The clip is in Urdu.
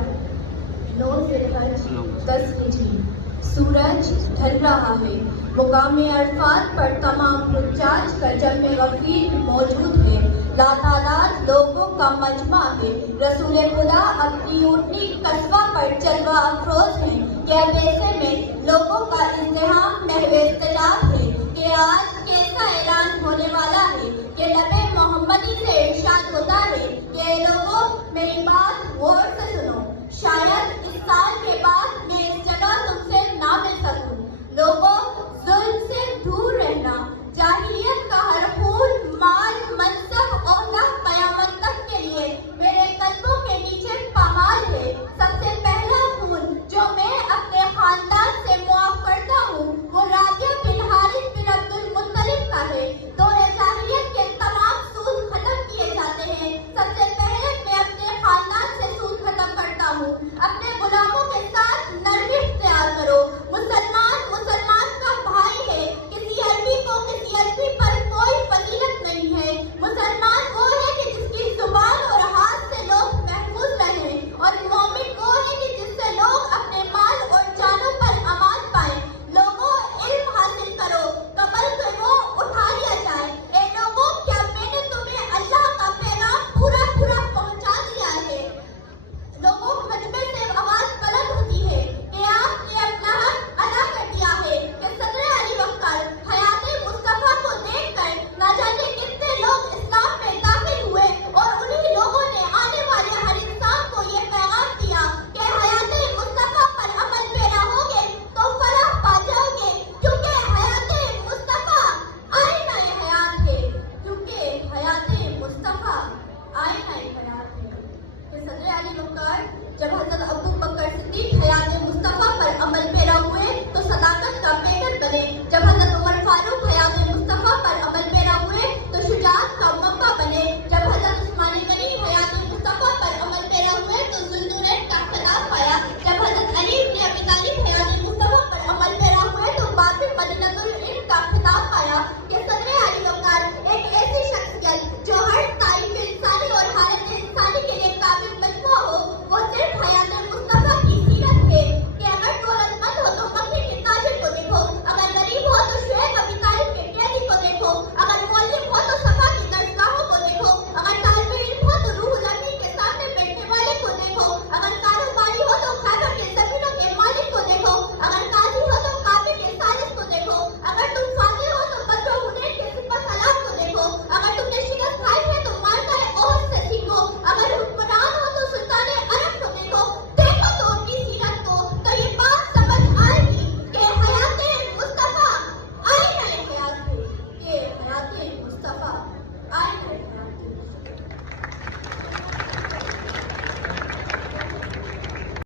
اتوار 9 ذوالحج 10 ہجری سورج ڈھل رہا ہے. مقام عرفات پر تمام حجاج کا جمع غفیر موجود ہے. لاتعداد لوگوں کا مجمع ہے. رسول خدا اپنی اونٹنی قصبہ پر جلوہ افروز ہیں. کعبے میں لوگوں کا ازدحام محو استجاب ہے کہ آج کیسا اعلان ہونے والا ہے کہ لب محمدی سے ارشاد ہوتا ہے کہ اے لوگوں میری بات غور سے سنو. شاید اس سال کے بعد میں اس جگہ تم سے نہ مل سکوں. لوگوں ظلم سے دور رہنا. جاہلیت کا